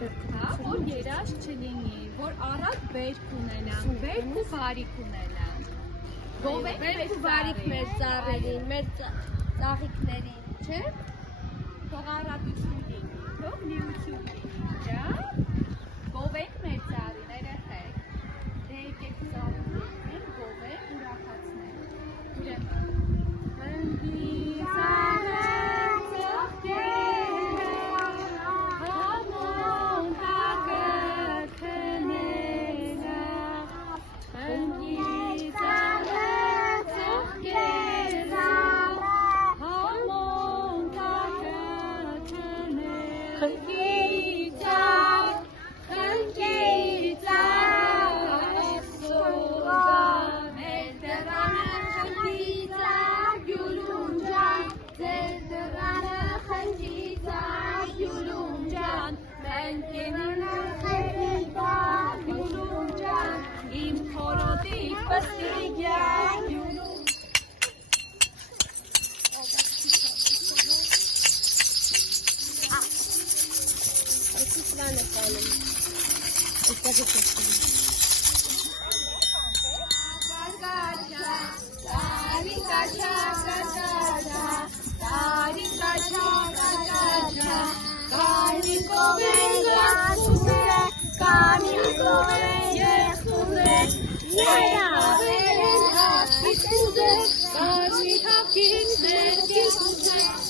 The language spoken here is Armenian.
հա, որ երաշ չլինի, որ առատ բերք ունենան, բերք ու բարիք ունենան։ Գովենք մեր բարիք մեր ծառերին, մեր ծաղիկներին, չէ՞։ Թող առատություն լինի, թող լիություն լինի, ջա։ Գովենք մեր ծառին, երեխեք։ Դե եկեք ծառին գովենք, գովենք, ուրախացնենք։ Ուրեմն։ Հնդի ծառը King,